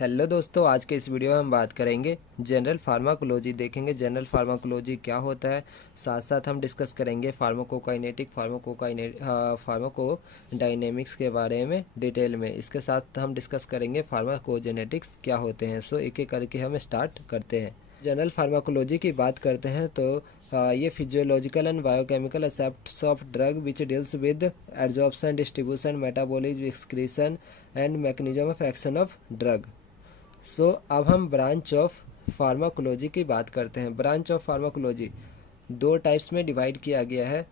Hello दोस्तों, आज के इस वीडियो में हम बात करेंगे जनरल फार्माकोलॉजी। देखेंगे जनरल फार्माकोलॉजी क्या होता है। साथ साथ हम डिस्कस करेंगे फार्माकोडायनेमिक्स के बारे में डिटेल में। इसके साथ हम डिस्कस करेंगे फार्माकोजेनेटिक्स क्या होते हैं। सो एक एक करके हम स्टार्ट करते हैं। जनरल फार्माकोलॉजी की बात करते हैं तो ये physiological and biochemical aspects of drug which deals with absorption, distribution, metabolism, excretion and mechanism of action of drug. अब हम ब्रांच ऑफ फार्माकोलॉजी की बात करते हैं। ब्रांच ऑफ फार्माकोलॉजी दो टाइप्स में डिवाइड किया गया है।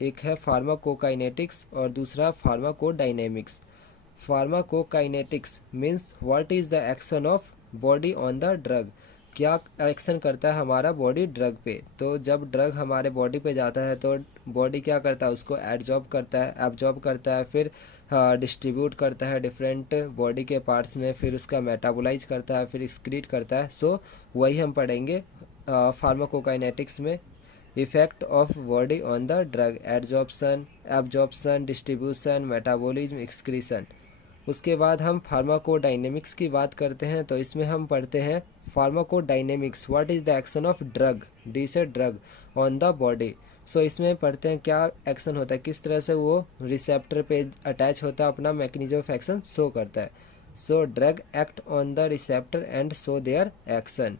एक है फार्माकोकाइनेटिक्स और दूसरा pharmacodynamics. Pharmacokinetics means what is the action of body on the drug. क्या एक्शन करता है हमारा बॉडी ड्रग पे। तो जब ड्रग हमारे बॉडी पे जाता है तो बॉडी क्या करता है, उसको एब्जॉर्ब करता है, फिर डिस्ट्रीब्यूट करता है डिफरेंट बॉडी के पार्ट्स में, फिर उसका मेटाबोलाइज करता है, फिर एक्सक्रीट करता है। वही हम पढ़ेंगे फार्माकोकाइनेटिक्स में। Effect of body on the drug, absorption, distribution, metabolism, excretion. उसके बाद हम फार्माकोडायनेमिक्स की बात करते हैं तो इसमें हम पढ़ते हैं pharmacodynamics, what is the action of drug, D से ड्रग, ऑन द बॉडी। इसमें पढ़ते हैं क्या एक्शन होता है, किस तरह से वो रिसेप्टर पे अटैच होता है, अपना मैकेनिज्म ऑफ एक्शन शो करता है। Drug act on the receptor and show their action.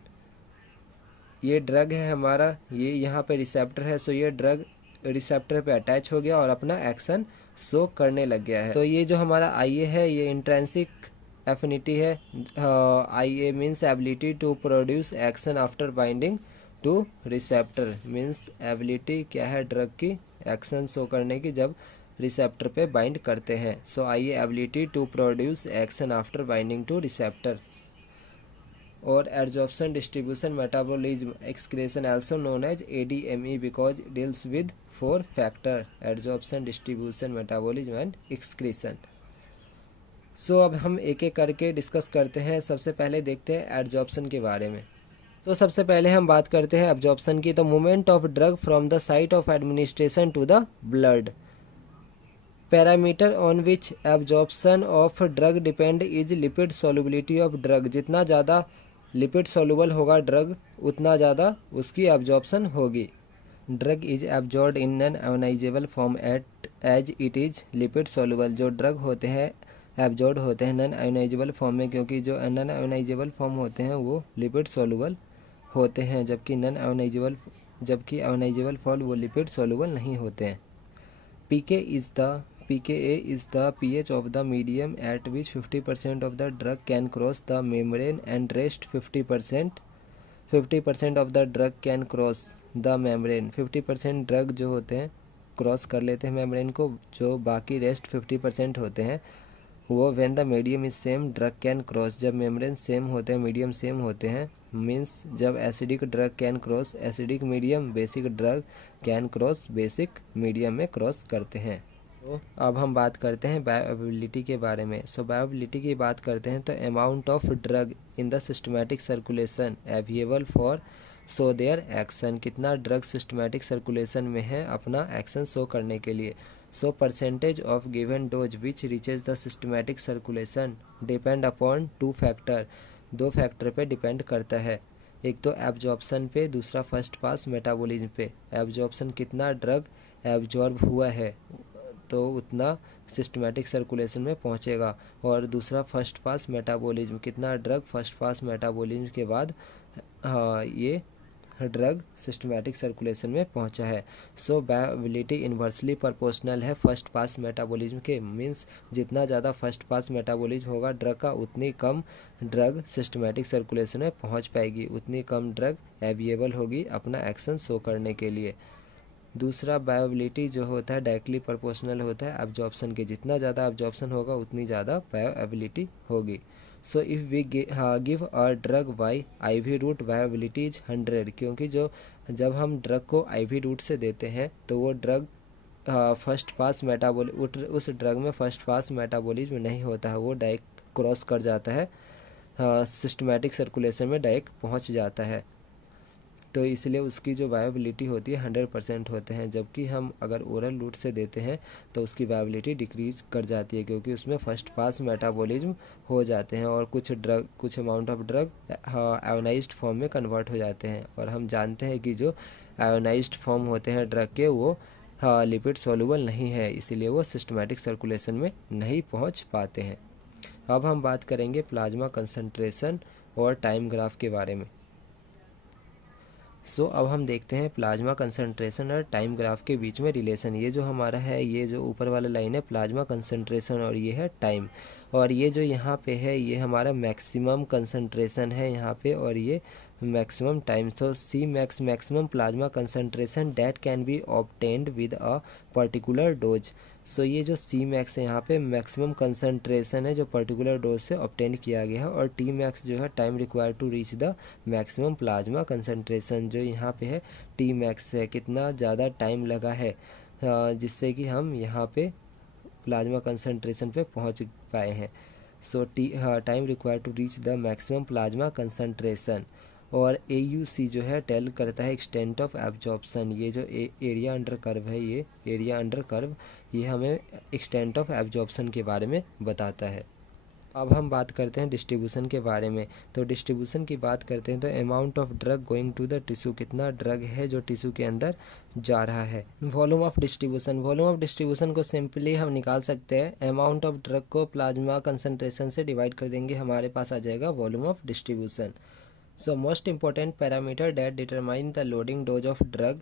ये ड्रग है हमारा, ये यहाँ पे रिसेप्टर है। ये ड्रग रिसेप्टर पे अटैच हो गया और अपना एक्शन शो करने लग गया है। तो ये जो हमारा आई ए है, ये इंट्रिंसिक एफिनिटी है। I A means ability to produce action after binding to receptor. Means ability क्या है ड्रग की, एक्शन शो करने की जब रिसेप्टर पे बाइंड करते हैं। I A ability to produce action after binding to receptor. और absorption, distribution, metabolism, excretion also known as ADME because deals with 4 factor: absorption, distribution, metabolism and excretion. अब हम एक एक करके डिस्कस करते हैं। सबसे पहले देखते हैं एब्जॉर्प्शन के बारे में। सबसे पहले हम बात करते हैं एब्जॉर्प्शन की। तो movement of drug from the site of administration to the blood. Parameter on which absorption of drug depend is lipid solubility of drug. जितना ज़्यादा लिपिड सॉल्युबल होगा ड्रग, उतना ज़्यादा उसकी एब्जॉर्प्शन होगी। Drug is absorb in non ionisable form as it is lipid soluble. जो drug होते हैं एब्जॉर्ब होते हैं नॉन आयोनाइजेबल फॉर्म में, क्योंकि जो नॉन आयोनाइजेबल फॉर्म होते हैं वो लिपिड सॉल्युबल होते हैं, जबकि आयोनाइजेबल फॉर्म वो लिपिड सॉल्युबल नहीं होते हैं। pKa is the pH of the medium at which 50% of the drug can cross the membrane and rest 50% of the drug can cross the membrane। 50% drug जो होते हैं क्रॉस कर लेते हैं मेम्ब्रेन को, जो बाकी रेस्ट 50% होते हैं वो when the medium is same drug can cross. जब मेम्ब्रेन सेम होते हैं, मीडियम सेम होते हैं, मीन्स जब acidic drug can cross acidic medium, basic drug can cross basic medium में क्रॉस करते हैं। तो अब हम बात करते हैं बायोअवेलेबिलिटी के बारे में। बायोअवेलेबिलिटी की बात करते हैं तो amount of drug in the systematic circulation available for show their action. कितना ड्रग सिस्टमैटिक सर्कुलेशन में है अपना एक्शन शो करने के लिए। Percentage of given dose which reaches the systematic circulation depend upon 2 factor. 2 factor पे डिपेंड करता है, एक तो एब्जॉर्प्शन पे, दूसरा फर्स्ट पास मेटाबॉलिज्म पे। एब्जॉर्प्शन कितना ड्रग एब्जॉर्ब हुआ है तो उतना सिस्टमैटिक सर्कुलेशन में पहुंचेगा, और दूसरा फर्स्ट पास मेटाबॉलिज्म, कितना ड्रग फर्स्ट पास मेटाबॉलिज्म के बाद ये ड्रग सिस्टमैटिक सर्कुलेशन में पहुंचा है। बायोअवेलेबिलिटी इन्वर्सली प्रोपोर्शनल है फर्स्ट पास मेटाबॉलिज्म के। मीन्स जितना ज़्यादा फर्स्ट पास मेटाबॉलिज्म होगा ड्रग का, उतनी कम ड्रग सिस्टमैटिक सर्कुलेशन में पहुंच पाएगी, उतनी कम ड्रग अवेलेबल होगी अपना एक्शन शो करने के लिए। दूसरा बायोअवेलेबिलिटी जो होता है डायरेक्टली प्रोपोर्शनल होता है एब्जॉर्प्शन के। जितना ज़्यादा एब्जॉर्प्शन होगा उतनी ज़्यादा बायोअवेलेबिलिटी होगी। If we give a drug by IV route bioavailability is 100। क्योंकि जब हम ड्रग को IV रूट से देते हैं तो वो ड्रग फर्स्ट पास उस ड्रग में फर्स्ट पास मेटाबॉलिज्म नहीं होता है, वो डायरेक्ट क्रॉस कर जाता है, सिस्टमैटिक सर्कुलेशन में डायरेक्ट पहुंच जाता है। तो इसलिए उसकी जो वायबिलिटी होती है 100% होते हैं, जबकि हम अगर ओरल रूट से देते हैं तो उसकी वायबिलिटी डिक्रीज कर जाती है, क्योंकि उसमें फर्स्ट पास मेटाबॉलिज्म हो जाते हैं और कुछ amount of drug ionised form में कन्वर्ट हो जाते हैं। और हम जानते हैं कि जो आयोनाइज्ड फॉर्म होते हैं ड्रग के वो लिपिड सोलुबल नहीं है, इसीलिए वो सिस्टमैटिक सर्कुलेशन में नहीं पहुंच पाते हैं। अब हम बात करेंगे प्लाज्मा कंसंट्रेशन और टाइम ग्राफ के बारे में। अब हम देखते हैं प्लाज्मा कंसंट्रेशन और टाइम ग्राफ के बीच में रिलेशन। ये जो हमारा है, ये जो ऊपर वाला लाइन है प्लाज्मा कंसंट्रेशन और ये है टाइम, और ये जो यहाँ पे है ये हमारा मैक्सिमम कंसंट्रेशन है यहाँ पे, और ये maximum time. So C maximum plasma concentration that can be obtained with a particular dose. So ये जो सी मैक्स है यहाँ पे मैक्सिमम कंसंट्रेशन है जो पर्टिकुलर डोज से ऑब्टेन किया गया है, और टी मैक्स जो है time required to reach the maximum plasma concentration, जो यहाँ पे है टी मैक्स है, कितना ज़्यादा टाइम लगा है जिससे कि हम यहाँ पे प्लाज्मा कंसंट्रेशन पे पहुँच पाए हैं। So time required to reach the maximum plasma concentration. और AUC जो है टेल करता है एक्सटेंट ऑफ एब्जॉर्प्शन। ये जो एरिया अंडर कर्व है, ये एरिया अंडर कर्व ये हमें एक्सटेंट ऑफ एब्जॉर्प्शन के बारे में बताता है। अब हम बात करते हैं डिस्ट्रीब्यूशन के बारे में। तो डिस्ट्रीब्यूशन की बात करते हैं तो amount of drug going to the tissue, कितना ड्रग है जो टिश्यू के अंदर जा रहा है। वॉल्यूम ऑफ डिस्ट्रीब्यूशन को सिंपली हम निकाल सकते हैं, अमाउंट ऑफ ड्रग को प्लाज्मा कंसंट्रेशन से डिवाइड कर देंगे, हमारे पास आ जाएगा volume of distribution. So most important parameter that determine the loading dose of drug,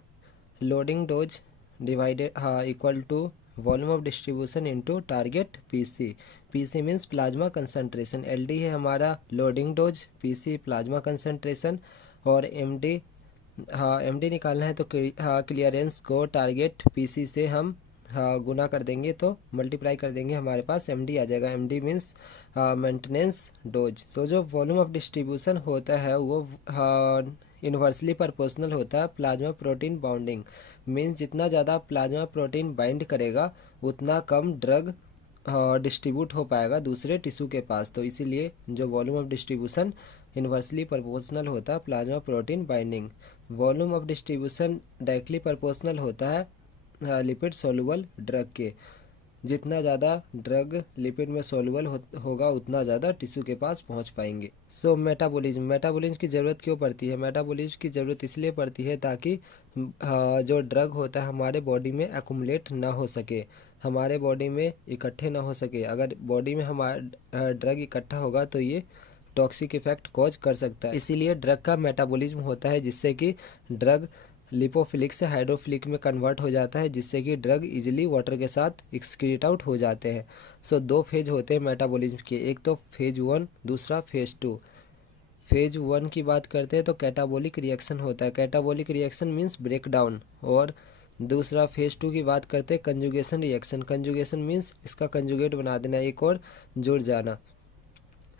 loading dose divided equal to volume of distribution into target PC. PC means plasma concentration, LD है हमारा loading dose, PC plasma concentration, और MD MD निकालना है तो clearance को target PC से हम गुना कर देंगे तो मल्टीप्लाई कर देंगे, हमारे पास MD आ जाएगा। MD means maintenance dose. So जो वॉल्यूम ऑफ डिस्ट्रीब्यूशन होता है वो इन्वर्सली प्रोपोर्शनल होता है प्लाज्मा प्रोटीन बाउंडिंग, मीन्स जितना ज़्यादा प्लाज्मा प्रोटीन बाइंड करेगा उतना कम ड्रग डिस्ट्रीब्यूट हो पाएगा दूसरे टिश्यू के पास। तो इसीलिए जो volume of distribution inversely proportional होता है plasma protein binding. Volume of distribution directly proportional होता है लिपिड सोलुबल ड्रग के, जितना ज़्यादा ड्रग लिपिड में सोलुबल होगा उतना ज़्यादा टिश्यू के पास पहुंच पाएंगे। सो मेटाबॉलिज्म की ज़रूरत क्यों पड़ती है? मेटाबॉलिज्म की ज़रूरत इसलिए पड़ती है ताकि जो ड्रग होता है हमारे बॉडी में एक्युमुलेट ना हो सके, हमारे बॉडी में इकट्ठे ना हो सके। अगर बॉडी में हमारा ड्रग इकट्ठा होगा तो ये टॉक्सिक इफेक्ट कॉज कर सकता है, इसीलिए ड्रग का मेटाबॉलिज्म होता है जिससे कि ड्रग लिपोफिलिक से हाइड्रोफिलिक में कन्वर्ट हो जाता है, जिससे कि ड्रग इजीली वाटर के साथ एक्सक्रीट आउट हो जाते हैं। सो दो फेज होते हैं मेटाबॉलिज्म के, एक तो फेज 1, दूसरा फेज 2। फेज 1 की बात करते हैं तो कैटाबॉलिक रिएक्शन होता है, catabolic reaction means break down. और दूसरा फेज 2 की बात करते हैं कंजुगेशन रिएक्शन, कंजुगेशन मीन्स इसका कंजुगेट बना देना, एक और जुड़ जाना।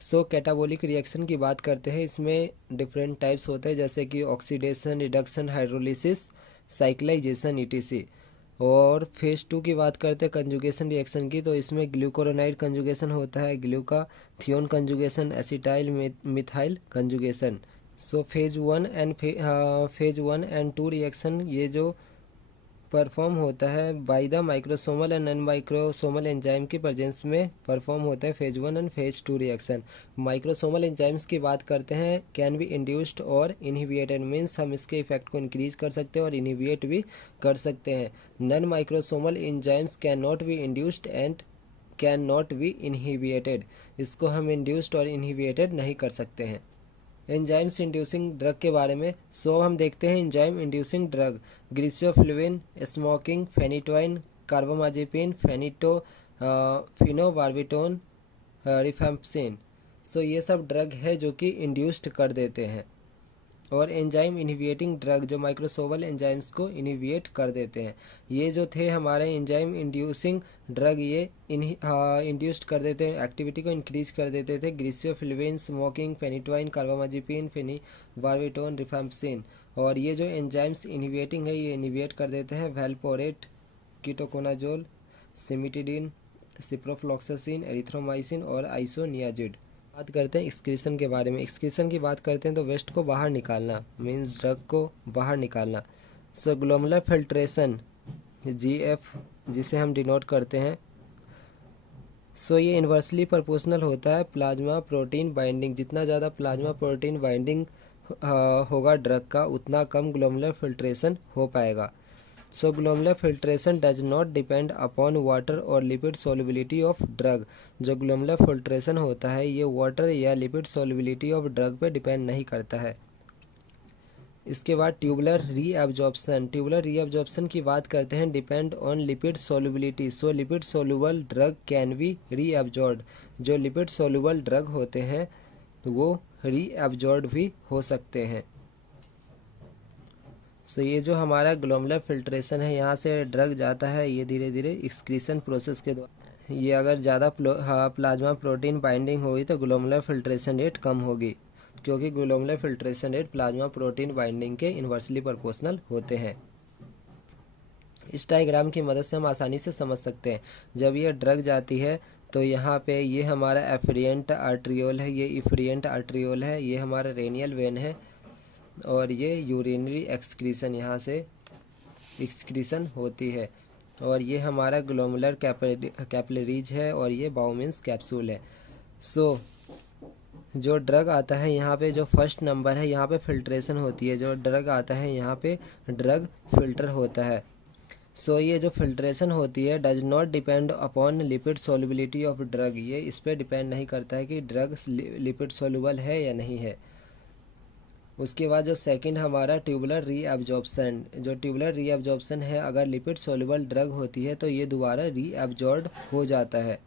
सो कैटाबॉलिक रिएक्शन की बात करते हैं, इसमें डिफरेंट टाइप्स होते हैं जैसे कि oxidation, reduction, hydrolysis, cyclisation ETC। और फेज 2 की बात करते हैं कंजुगेशन रिएक्शन की, तो इसमें ग्लूकोरोनाइड कंजुगेशन होता है, glutathione conjugation, acetyl methyl conjugation. So phase 1 and 2 reaction ये जो परफॉर्म होता है by the microsomal and non microsomal enzyme की प्रेजेंस में परफॉर्म होता है phase 1 and phase 2 reaction. Microsomal enzymes की बात करते हैं कैन बी इंड्यूस्ड और इनहिबिटेड, मीन्स हम इसके इफेक्ट को इंक्रीज कर सकते हैं और इनहिबिट भी कर सकते हैं। Non microsomal enzymes can not be induced and can not be inhibited, इसको हम इंड्यूस्ड और इनहिबिटेड नहीं कर सकते हैं। एंजाइम्स इंड्यूसिंग ड्रग के बारे में सो हम देखते हैं enzyme inducing drug, griseofulvin, smoking, phenytoin, carbamazepine, phenobarbitone, rifampicin. So ये सब ड्रग है जो कि इंड्यूस्ड कर देते हैं। और एंजाइम इनहिबिटिंग ड्रग जो माइक्रोसोमल एंजाइम्स को इनहिबिट कर देते हैं। ये जो थे हमारे एंजाइम इंड्यूसिंग ड्रग, ये इंड्यूस्ड कर देते हैं, एक्टिविटी को इंक्रीज कर देते थे। ग्लिसरोफ्लुविन, स्मोकिंग, फेनिटोइन, कार्बामाजेपिन, फेनिबार्बिटोन, रिफैम्पसिन। और ये जो एंजाइम्स इनहिबिटिंग है ये इनहिबिट कर देते हैं वैल्पोरेट, कीटोकोनाजोल, सिमिटिडिन, सिप्रोफ्लॉक्सासिन, एरिथ्रोमाइसिन और आइसोनियाजिड। बात करते हैं एक्सक्रीशन के बारे में। एक्सक्रीशन की बात करते हैं तो वेस्ट को बाहर निकालना, मीन्स ड्रग को बाहर निकालना। सो ग्लोमेरुलर फिल्ट्रेशन, GF, जिसे हम डिनोट करते हैं, सो ये इन्वर्सली प्रोपोर्शनल होता है प्लाज्मा प्रोटीन बाइंडिंग। जितना ज़्यादा प्लाज्मा प्रोटीन बाइंडिंग होगा ड्रग का, उतना कम ग्लोमेरुलर फिल्ट्रेशन हो पाएगा। So glomerular filtration does not depend upon water और लिपिड सोल्युबिलिटी ऑफ ड्रग। जो ग्लोमेरुलर फिल्ट्रेशन होता है ये वाटर या लिपिड सोल्युबिलिटी ऑफ ड्रग पे डिपेंड नहीं करता है। इसके बाद ट्यूबुलर रीअब्जॉर्प्शन। ट्यूबुलर रीअब्जॉर्प्शन की बात करते हैं, depend on lipid solubility. So lipid soluble drug can be reabsorbed. जो लिपिड सोल्यूबल ड्रग होते हैं वो रीअब्जॉर्ब भी हो सकते हैं। सो ये जो हमारा ग्लोमेरुलर फिल्ट्रेशन है, यहाँ से ड्रग जाता है ये धीरे धीरे एक्सक्रीशन प्रोसेस के द्वारा। ये अगर ज़्यादा प्लाज्मा प्रोटीन बाइंडिंग होगी तो ग्लोमेरुलर फिल्ट्रेशन रेट कम होगी, क्योंकि glomerular filtration rate plasma protein binding के इन्वर्सली प्रोपोर्शनल होते हैं। इस डायग्राम की मदद से हम आसानी से समझ सकते हैं, जब ये ड्रग जाती है तो यहाँ पे ये हमारा एफरिएंट आर्ट्रियोल है, ये इफ्रिएंट आर्ट्रियोल है, ये हमारा रेनियल वेन है, और ये यूरिनरी एक्सक्रीशन, यहाँ से एक्सक्रीशन होती है, और ये हमारा ग्लोमेरुलर कैपिलरीज है, और ये बाउमिन्स कैप्सूल है। सो जो ड्रग आता है यहाँ पे जो फर्स्ट नंबर है, यहाँ पे फिल्ट्रेशन होती है। जो ड्रग आता है यहाँ पे ड्रग फिल्टर होता है। सो ये जो फिल्ट्रेशन होती है does not depend upon lipid solubility of drug. ये इस पर डिपेंड नहीं करता है कि ड्रग लिपिड सोल्यूबल है या नहीं है। उसके बाद जो सेकंड हमारा ट्यूबुलर रीअब्जॉर्प्शन। जो ट्यूबुलर रीअब्जॉर्प्शन है, अगर लिपिड सोल्यूबल ड्रग होती है तो ये दोबारा रीअब्जॉर्ब हो जाता है।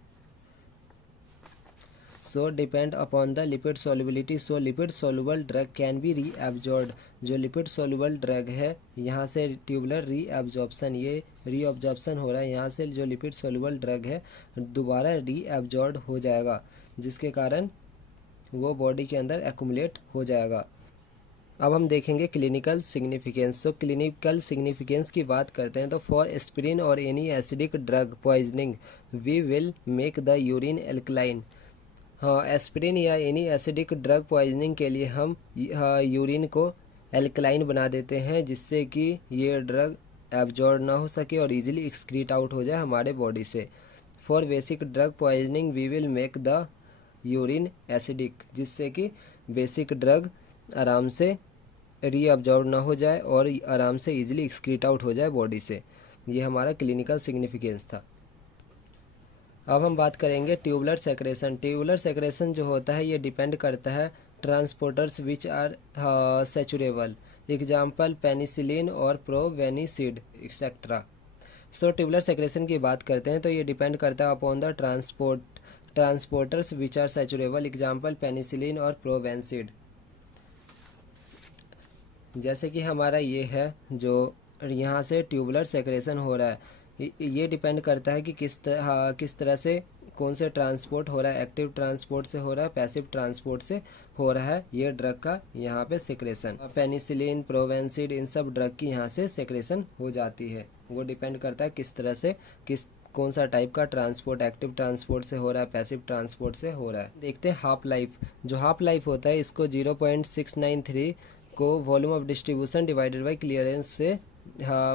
सो depend upon the lipid solubility. So lipid soluble drug can B reabsorb. जो लिपिड सोल्यूबल ड्रग है, यहाँ से ट्यूबुलर रीअब्जॉर्प्शन, ये रीअब्जॉर्प्शन हो रहा है, यहाँ से जो लिपिड सोल्यूबल ड्रग है दोबारा रीअब्जॉर्ब हो जाएगा, जिसके कारण वो बॉडी के अंदर एक्युमुलेट हो जाएगा। अब हम देखेंगे clinical significance. So clinical significance की बात करते हैं तो फॉर एस्पिरिन और any acidic drug poisoning we will make the urine alkaline. हाँ, एस्पिरिन या एनी एसिडिक ड्रग पॉइजनिंग के लिए हम यूरिन को एल्कलाइन बना देते हैं, जिससे कि ये ड्रग एब्जॉर्ब ना हो सके और इजीली एक्सक्रीट आउट हो जाए हमारे बॉडी से। For basic drug poisoning we will make the urine acidic, जिससे कि बेसिक ड्रग आराम से रीअब्जॉर्ब ना हो जाए और आराम से इजीली एक्सक्रीट आउट हो जाए बॉडी से। ये हमारा क्लिनिकल सिग्निफिकेंस था। अब हम बात करेंगे ट्यूबुलर सेक्रेशन। ट्यूबुलर सेक्रेशन जो होता है ये डिपेंड करता है transporters which are saturable, example penicillin और probenecid etcetera. So tubular secretion की बात करते हैं तो ये डिपेंड करता है upon the transporters which are saturable, example penicillin और प्रोवेनिसिड। जैसे कि हमारा ये है जो यहाँ से ट्यूबुलर सेक्रेशन हो रहा है, ये डिपेंड करता है कि किस तरह से कौन से ट्रांसपोर्ट हो रहा है, एक्टिव ट्रांसपोर्ट से हो रहा है, पैसिव ट्रांसपोर्ट से हो रहा है ये ड्रग का यहाँ पे सेक्रेशन। पेनिसिलिन, प्रोवेंसिड, इन सब ड्रग की यहाँ से सेक्रेशन हो जाती है। वो डिपेंड करता है किस तरह से कौन सा टाइप का ट्रांसपोर्ट, एक्टिव ट्रांसपोर्ट से हो रहा है, पैसिव ट्रांसपोर्ट से हो रहा है। देखते हैं हाफ लाइफ। जो हाफ लाइफ होता है इसको 0.693 को volume of distribution divided by clearance से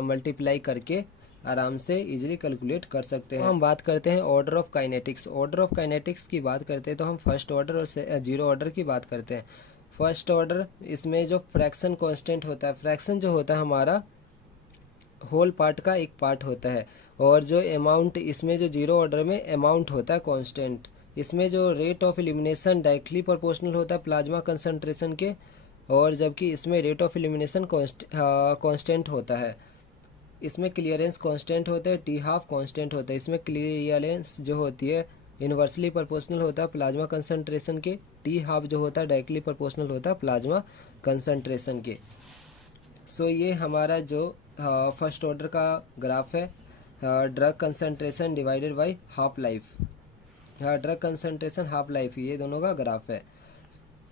मल्टीप्लाई करके आराम से इजीली कैलकुलेट कर सकते हैं। हम बात करते हैं order of kinetics. Order of kinetics की बात करते हैं तो हम फर्स्ट ऑर्डर और जीरो ऑर्डर की बात करते हैं। फर्स्ट ऑर्डर, इसमें जो फ्रैक्शन कांस्टेंट होता है, फ्रैक्शन जो होता है हमारा होल पार्ट का एक पार्ट होता है, और जो अमाउंट, इसमें जो जीरो ऑर्डर में अमाउंट होता है कांस्टेंट। इसमें जो rate of elimination directly proportional होता है प्लाज्मा कंसंट्रेशन के, और जबकि इसमें रेट ऑफ एलिमिनेशन कांस्टेंट होता है। इसमें क्लियरेंस कांस्टेंट होता है, टी हाफ कांस्टेंट होता है। इसमें क्लियरेंस जो होती है इन्वर्सली प्रोपोर्शनल होता है प्लाज्मा कंसंट्रेशन के, टी हाफ जो होता है डायरेक्टली प्रोपोर्शनल होता है प्लाज्मा कंसंट्रेशन के। सो ये हमारा जो फर्स्ट ऑर्डर का ग्राफ है, drug concentration divided by half life, drug concentration half life, ये दोनों का ग्राफ है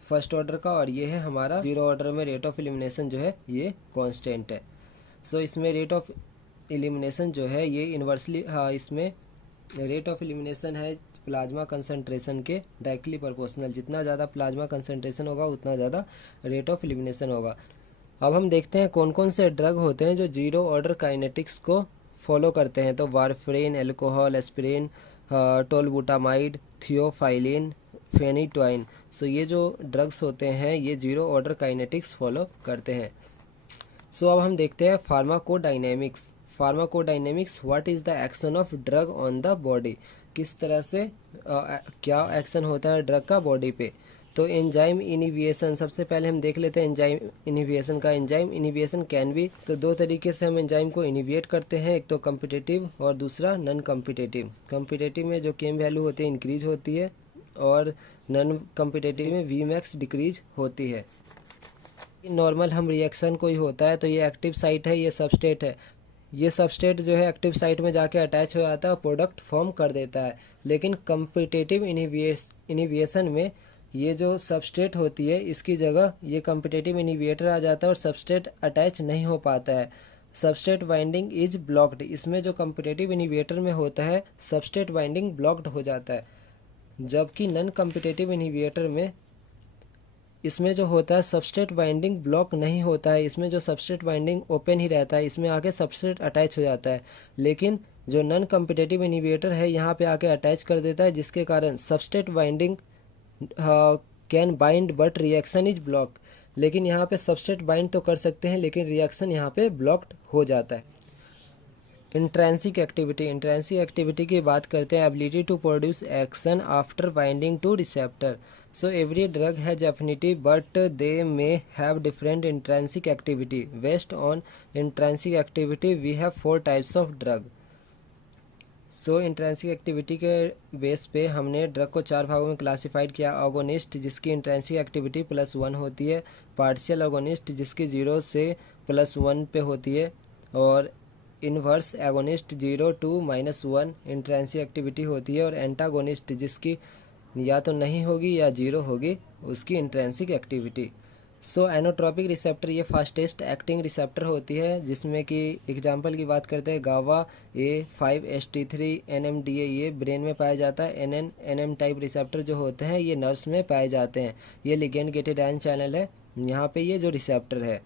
फर्स्ट ऑर्डर का, और ये है हमारा जीरो ऑर्डर में रेट ऑफ एलिमिनेशन जो है ये कांस्टेंट है। सो इसमें रेट ऑफ एलिमिनेशन जो है ये इन्वर्सली, इसमें रेट ऑफ एलिमिनेशन है प्लाज्मा कंसंट्रेशन के डायरेक्टली प्रोपोर्शनल। जितना ज़्यादा प्लाज्मा कंसंट्रेशन होगा उतना ज़्यादा रेट ऑफ एलिमिनेशन होगा। अब हम देखते हैं कौन कौन से ड्रग होते हैं जो जीरो ऑर्डर काइनेटिक्स को फॉलो करते हैं। तो warfarin, alcohol, aspirin, tolbutamide, theophylline, phenytoin. So ये जो ड्रग्स होते हैं ये जीरो ऑर्डर काइनेटिक्स फॉलो करते हैं। सो अब हम देखते हैं pharmacodynamics. Pharmacodynamics, what is the action of drug on the body. किस तरह से क्या एक्शन होता है ड्रग का बॉडी पे। तो एंजाइम इनिविएशन, सबसे पहले हम देख लेते हैं एंजाइम इनिविएशन का। एंजाइम इनिविएशन कैन बी, तो दो तरीके से हम एंजाइम को इनिविएट करते हैं, एक तो कम्पिटेटिव और दूसरा नॉन कम्पिटेटिव। कम्पिटेटिव में जो केम वैल्यू होती है इंक्रीज होती है और नॉन कम्पिटेटिव में वी मैक्स डिक्रीज होती है। नॉर्मल हम रिएक्शन कोई होता है तो ये एक्टिव साइट है, ये सबस्टेट है। ये सबस्टेट जो है एक्टिव साइट में जाके अटैच हो जाता है और प्रोडक्ट फॉर्म कर देता है। लेकिन कम्पिटेटिव इनिविएशन में ये जो सबस्ट्रेट होती है इसकी जगह ये कम्पिटेटिव इनिविएटर आ जाता है और सबस्ट्रेट अटैच नहीं हो पाता है। Substrate binding is blocked. इसमें जो कम्पिटेटिव इनिविएटर में होता है सबस्ट्रेट बाइंडिंग ब्लॉक्ड हो जाता है, जबकि नॉन कम्पिटेटिव इनिविएटर में इसमें जो होता है सबस्ट्रेट बाइंडिंग ब्लॉक नहीं होता है। इसमें जो सबस्ट्रेट बाइंडिंग ओपन ही रहता है, इसमें आके सबस्ट्रेट अटैच हो जाता है। लेकिन जो नॉन कम्पिटेटिव इनिविएटर है यहाँ पे आके अटैच कर देता है, जिसके कारण substrate binding can bind but reaction is block. लेकिन यहाँ पे सबस्ट्रेट बाइंड तो कर सकते हैं लेकिन रिएक्शन यहाँ पे ब्लॉक्ड हो जाता है। इंट्रेंसिक एक्टिविटी, इंट्रेंसिक एक्टिविटी की बात करते हैं। Ability to produce action after binding to receptor. So every drug has affinity but they may have different intrinsic activity. Based on intrinsic activity we have 4 types of drug. So intrinsic activity के base पे हमने drug को 4 भागों में classified किया। ऑगोनिस्ट जिसकी intrinsic activity +1 होती है, पार्शियल ऑगोनिस्ट जिसकी 0 से +1 पे होती है, और inverse agonist 0 to -1 intrinsic activity होती है, और एंटागोनिस्ट जिसकी या तो नहीं होगी या 0 होगी उसकी इंट्रेंसिक एक्टिविटी। सो एनोट्रोपिक रिसेप्टर ये फास्टेस्ट एक्टिंग रिसेप्टर होती है, जिसमें कि एग्जांपल की बात करते हैं गावा ए 5HT3 NMDA ये ब्रेन में पाया जाता है। NM टाइप रिसेप्टर जो होते हैं ये नर्व्स में पाए जाते हैं। ये लिगेंड गेटेड आयन चैनल है। यहाँ पे ये जो रिसेप्टर है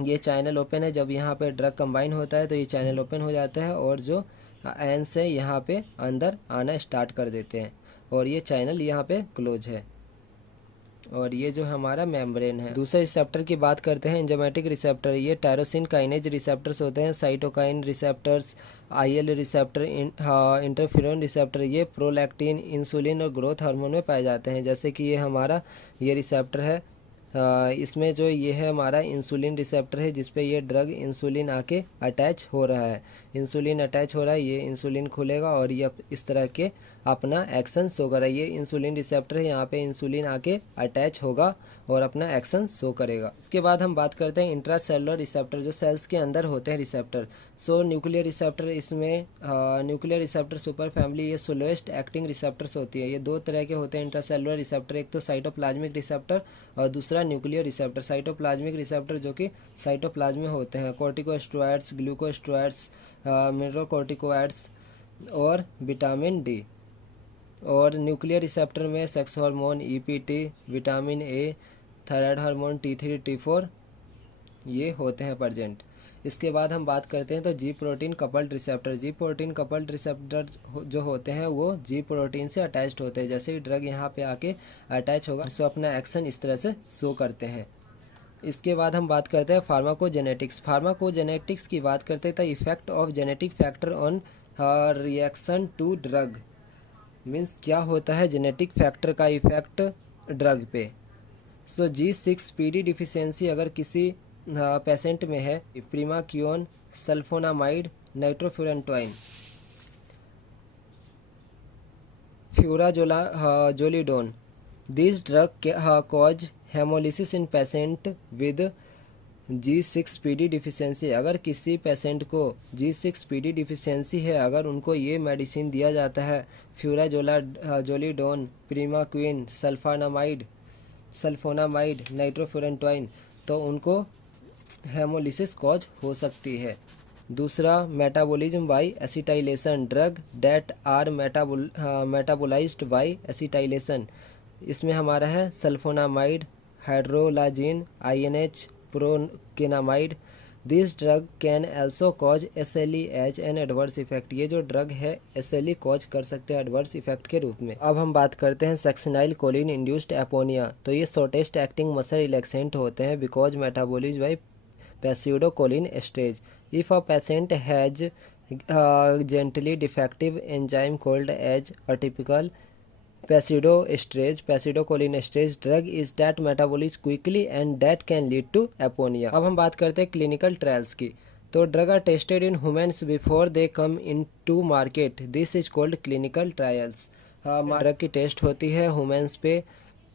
ये चैनल ओपन है। जब यहाँ पे ड्रग कंबाइन होता है तो ये चैनल ओपन हो जाता है और जो आयंस है यहाँ पे अंदर आना स्टार्ट कर देते हैं और ये चैनल यहाँ पे क्लोज है। और ये जो हमारा मेम्ब्रेन है। दूसरे रिसेप्टर की बात करते हैं एंजाइमेटिक रिसेप्टर। ये टायरोसिन काइनेज रिसेप्टर्स होते हैं। Cytokine receptors, IL receptor, interferon receptor ये प्रोलैक्टिन, इंसुलिन और ग्रोथ हार्मोन में पाए जाते हैं। जैसे कि ये हमारा ये रिसेप्टर है, इसमें जो ये है हमारा इंसुलिन रिसेप्टर है जिसपे ये ड्रग इंसुलिन आके अटैच हो रहा है। इंसुलिन अटैच हो रहा है, ये इंसुलिन खुलेगा और ये इस तरह के अपना एक्शन शो करेगा। ये इंसुलिन रिसेप्टर है, यहाँ पे इंसुलिन आके अटैच होगा और अपना एक्शन शो करेगा। इसके बाद हम बात करते हैं इंट्रासेलुलर रिसेप्टर, जो सेल्स के अंदर होते हैं रिसेप्टर। सो न्यूक्लियर रिसेप्टर, इसमें न्यूक्लियर रिसेप्टर सुपर फैमिली ये स्लोएस्ट एक्टिंग रिसेप्टर्स होती है। ये 2 तरह के होते हैं इंट्रासेलुलर रिसेप्टर, एक तो साइटोप्लाज्मिक रिसेप्टर और दूसरा न्यूक्लियर रिसेप्टर। साइटोप्लाज्मिक रिसेप्टर जो कि साइटोप्लाज्म में होते हैं, कॉर्टिकोस्टेरॉइड्स, ग्लूकोस्टेरॉइड्स, मिनरलोकॉर्टिकोइड्स और विटामिन डी। और न्यूक्लियर रिसेप्टर में sex hormone, EPT, vitamin A, thyroid hormone T3, T4 ये होते हैं प्रेजेंट। इसके बाद हम बात करते हैं तो जी प्रोटीन कपल्ड रिसेप्टर। जी प्रोटीन कपल्ड रिसेप्टर जो होते हैं वो जी प्रोटीन से अटैच्ड होते हैं। जैसे ही ड्रग यहाँ पे आके अटैच होगा सो अपना एक्शन इस तरह से शो करते हैं। इसके बाद हम बात करते हैं फार्माकोजेनेटिक्स। फार्माकोजेनेटिक्स की बात करते हैं तो effect of genetic factor on reaction to drug. Means क्या होता है जेनेटिक फैक्टर का इफेक्ट ड्रग पे। सो G6PD डिफिशियंसी अगर किसी पेशेंट में है, primaquine, sulphonamide, nitrofurantoin, furazolidone, this drug cause haemolysis in patient with G6PD deficiency. अगर किसी पेशेंट को G6PD डिफिशियंसी है, अगर उनको ये मेडिसिन दिया जाता है फ्यूराजोलिडोन, प्रीमाक्विन, नाइट्रोफुरेंटोइन, तो उनको हेमोलिसिस कॉज हो सकती है। दूसरा metabolism by acetylation, drug that are metabolised by acetylation. इसमें हमारा है sulfonamide, hydralazine, INH, procainamide. This drug can also cause SLE as an adverse effect. ये जो ड्रग है SLE कॉज कर सकते हैं एडवर्स इफेक्ट के रूप में। अब हम बात करते हैं सक्सिनाइल कोलिन इंड्यूस्ड एपोनिया। तो ये शॉर्टेस्ट एक्टिंग मसल रिलैक्सेंट होते हैं because metabolized by pseudocolin stage. If a patient has gently defective enzyme called as atypical pseudocolin stage drug is that metabolizes quickly and that can lead to aponia. अब हम बात करते हैं clinical trials की। तो drug are tested in humans before they come into market, this is called clinical trials. Drug की test होती है ह्यूमन्स पे,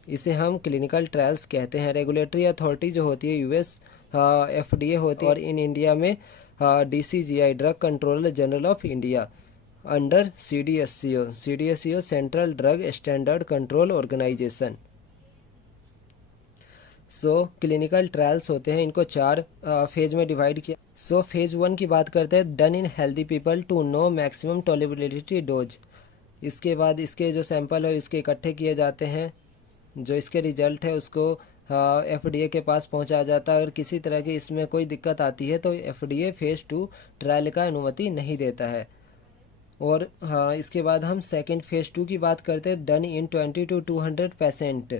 इसे हम क्लिनिकल ट्रायल्स कहते हैं। रेगुलेटरी अथॉरिटी जो होती है US FDA होती है, और इन इंडिया में DCGI drug controller general of India under CDSCO central drug standard control organisation. So clinical trials होते हैं, इनको 4 फेज में डिवाइड किया। सो फेज 1 की बात करते हैं, done in healthy people to know maximum tolerability dose. इसके बाद इसके जो सैंपल है इसके इकट्ठे किए जाते हैं, जो इसके रिजल्ट है उसको FDA के पास पहुंचाया जाता है। अगर किसी तरह की इसमें कोई दिक्कत आती है तो FDA फेज 2 ट्रायल का अनुमति नहीं देता है। और हाँ, इसके बाद हम सेकेंड फेज 2 की बात करते हैं, डन इन 20 to 200 पेशेंट।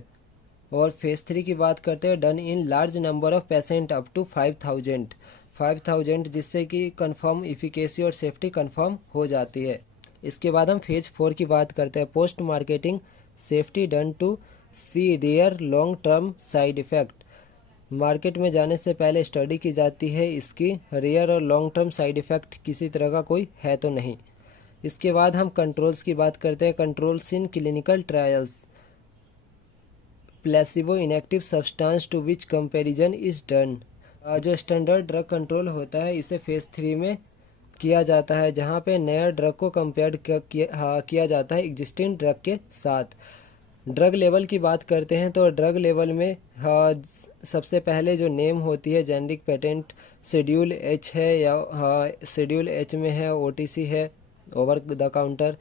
और फेज 3 की बात करते हैं, done in large number of patient up to 5000, जिससे कि कंफर्म इफिकेसी और सेफ्टी कंफर्म हो जाती है। इसके बाद हम फेज 4 की बात करते हैं, post marketing safety done to see rare long term side effect. Market में जाने से पहले स्टडी की जाती है इसकी रेयर और लॉन्ग टर्म साइड इफेक्ट किसी तरह का कोई है तो नहीं। इसके बाद हम कंट्रोल्स की बात करते हैं, controls in clinical trials, placebo inactive substance to which comparison is done. जो स्टैंडर्ड ड्रग कंट्रोल होता है इसे फेज 3 में किया जाता है, जहाँ पे नया ड्रग को कंपेयर किया जाता है एग्जिस्टिंग ड्रग के साथ। ड्रग लेवल की बात करते हैं तो ड्रग लेवल में सबसे पहले जो नेम होती है जेनरिक पेटेंट शेड्यूल H है, या शेड्यूल H में है OTC है, over the counter.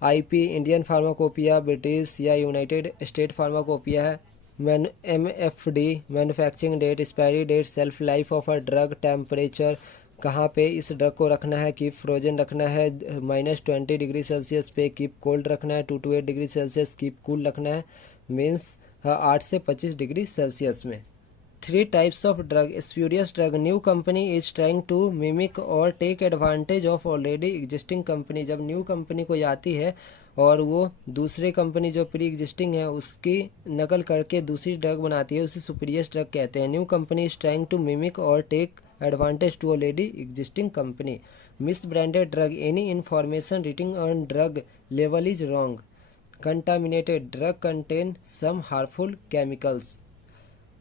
IP Indian pharmacopoeia, British or United State pharmacopoeia है। MFD manufacturing date, expiry date, self life of a drug, temperature, कहाँ पे इस ड्रग को रखना है, कीप फ्रोजन रखना है -20 डिग्री सेल्सियस पे, कीप कोल्ड रखना है 2 to 8 degree Celsius, keep cool रखना है मीन्स 8 से 25 डिग्री सेल्सियस में। 3 types of drug, spurious drug, new company is trying to mimic और take advantage of already existing company. जब न्यू कंपनी कोई आती है और वो दूसरे कंपनी जो प्री एग्जिस्टिंग है उसकी नकल करके दूसरी ड्रग बनाती है, उसे सुपीरियस ड्रग कहते हैं। New company is trying to mimic और take advantage to already existing company. Misbranded drug, any information written on drug label is wrong. Contaminated drug contain some harmful chemicals.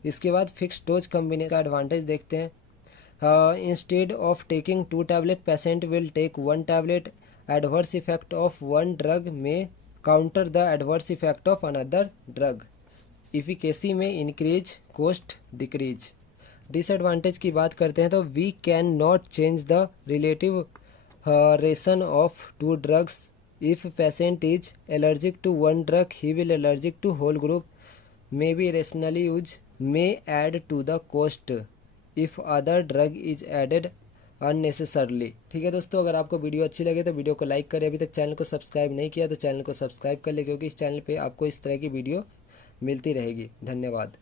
इसके बाद फिक्स्ड डोज कम्बिनेशन का advantage देखते हैं। Instead of taking 2 tablet patient will take 1 tablet. Adverse effect of 1 drug में counter the adverse effect of another drug. Efficacy में increase, cost decrease. Disadvantage की बात करते हैं तो we can not change the relative रेशन of 2 drugs. If patient is allergic to 1 drug he will allergic to whole group. May B rationally use may add to the cost if other drug is added unnecessarily. ठीक है दोस्तों, अगर आपको video अच्छी लगे तो video को like करें। अभी तक चैनल को सब्सक्राइब नहीं किया तो चैनल को सब्सक्राइब कर ले, क्योंकि इस चैनल पे आपको इस तरह की वीडियो मिलती रहेगी। धन्यवाद।